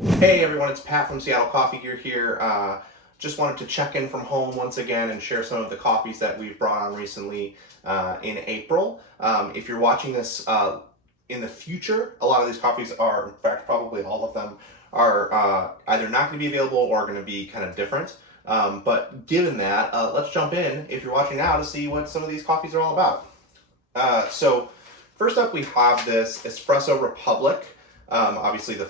Hey everyone, it's Pat from Seattle Coffee Gear here. Just wanted to check in from home once again and share some of the coffees that we've brought on recently in April. If you're watching this in the future, a lot of these coffees are, in fact, probably all of them, are either not going to be available or going to be kind of different. But given that, let's jump in, if you're watching now, to see what some of these coffees are all about. So first up, we have this Espresso Republic. Obviously, the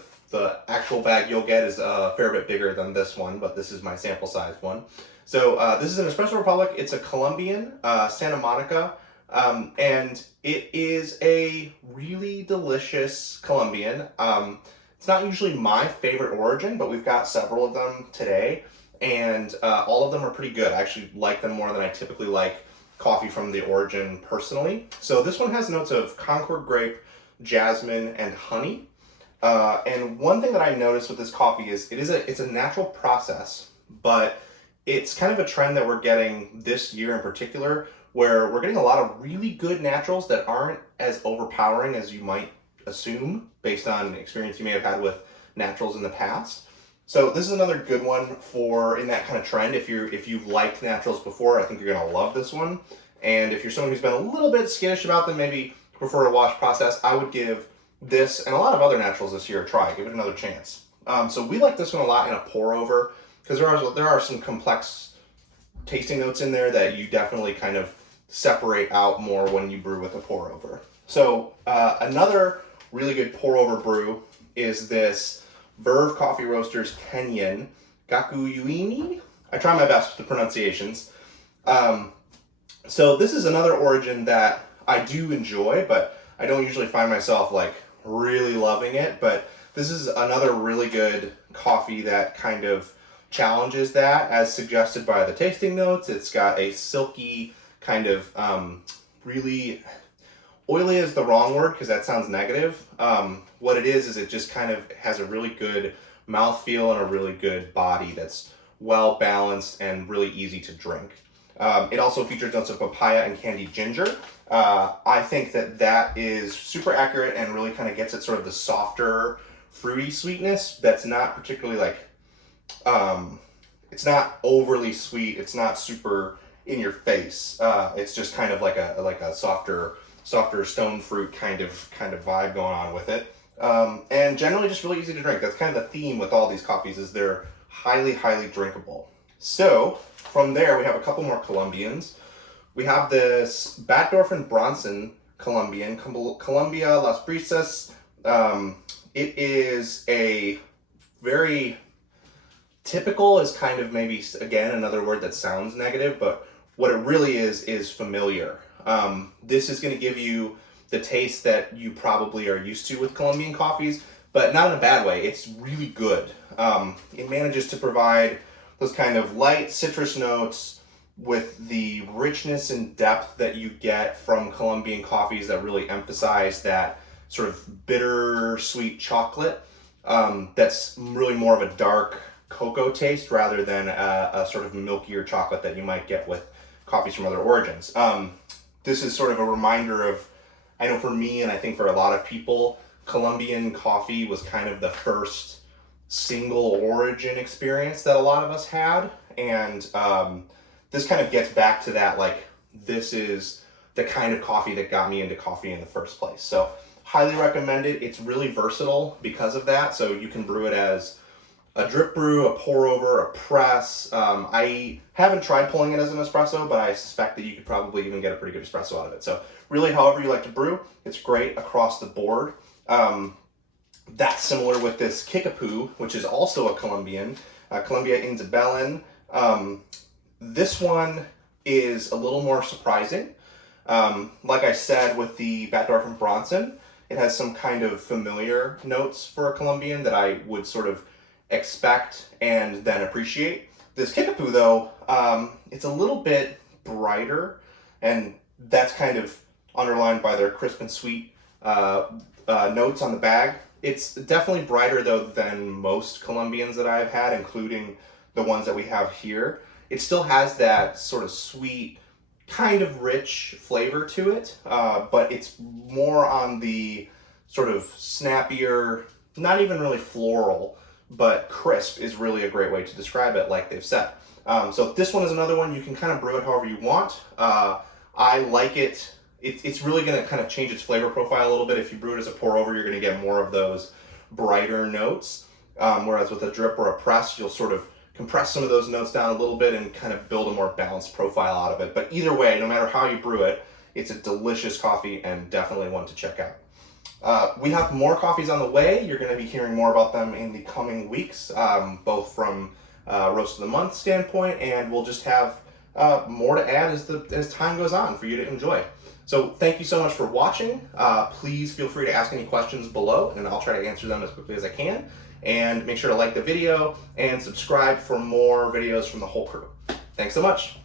actual bag you'll get is a fair bit bigger than this one, but this is my sample size one. So this is an Espresso Republic. It's a Colombian, Santa Monica, and it is a really delicious Colombian. It's not usually my favorite origin, but we've got several of them today, and all of them are pretty good. I actually like them more than I typically like coffee from the origin personally. So this one has notes of Concord grape, jasmine, and honey. And one thing that I noticed with this coffee is it's a natural process, but it's kind of a trend that we're getting this year in particular, where we're getting a lot of really good naturals that aren't as overpowering as you might assume based on experience you may have had with naturals in the past. So this is another good one for in that kind of trend. If you've liked naturals before, I think you're gonna love this one. And if you're someone who's been a little bit skittish about them, maybe prefer a wash process, I would give this and a lot of other naturals this year a try. Give it another chance. So we like this one a lot in a pour over because there are some complex tasting notes in there that you definitely kind of separate out more when you brew with a pour over. So another really good pour over brew is this Verve Coffee Roasters Kenyan Gakuyuini. I try my best with the pronunciations. So this is another origin that I do enjoy, but I don't usually find myself like really loving it. But this is another really good coffee that kind of challenges that as suggested by the tasting notes. It's got a silky kind of really oily is the wrong word because that sounds negative. What it is it just kind of has a really good mouthfeel and a really good body that's well balanced and really easy to drink. It also features notes of papaya and candied ginger. I think that is super accurate and really kind of gets at sort of the softer, fruity sweetness that's not particularly like, it's not overly sweet. It's not super in your face. It's just kind of like a softer stone fruit kind of vibe going on with it. And generally just really easy to drink. That's kind of the theme with all these coffees is they're highly, highly drinkable. So from there, we have a couple more Colombians. We have this Batdorf and Bronson Colombian, Colombia Las Brisas. It is a very typical is kind of maybe, again, another word that sounds negative, but what it really is familiar. This is going to give you the taste that you probably are used to with Colombian coffees, but not in a bad way. It's really good. It manages to provide those kind of light citrus notes with the richness and depth that you get from Colombian coffees that really emphasize that sort of bitter sweet chocolate. That's really more of a dark cocoa taste rather than a sort of milkier chocolate that you might get with coffees from other origins. This is sort of a reminder of, I know for me and I think for a lot of people, Colombian coffee was kind of the first single origin experience that a lot of us had. And this kind of gets back to that, like, this is the kind of coffee that got me into coffee in the first place. So highly recommend it. It's really versatile because of that. So you can brew it as a drip brew, a pour over, a press. I haven't tried pulling it as an espresso, but I suspect that you could probably even get a pretty good espresso out of it. So really, however you like to brew, it's great across the board. That's similar with this Kickapoo, which is also a Colombian, Colombia Inzabelen. This one is a little more surprising. Like I said with the Batdorf and Bronson, it has some kind of familiar notes for a Colombian that I would sort of expect and then appreciate. This Kickapoo, though, it's a little bit brighter, and that's kind of underlined by their crisp and sweet notes on the bag. It's definitely brighter, though, than most Colombians that I've had, including the ones that we have here. It still has that sort of sweet, kind of rich flavor to it, but it's more on the sort of snappier, not even really floral but crisp is really a great way to describe it, like they've said. So this one is another one. You can kind of brew it however you want. I like it. It's really going to kind of change its flavor profile a little bit. If you brew it as a pour over, you're going to get more of those brighter notes. Whereas with a drip or a press, you'll sort of compress some of those notes down a little bit and kind of build a more balanced profile out of it. But either way, no matter how you brew it, it's a delicious coffee and definitely one to check out. We have more coffees on the way. You're going to be hearing more about them in the coming weeks, both from Roast of the Month standpoint, and we'll just have more to add as time goes on for you to enjoy. So thank you so much for watching. Please feel free to ask any questions below, and I'll try to answer them as quickly as I can. And make sure to like the video and subscribe for more videos from the whole crew. Thanks so much.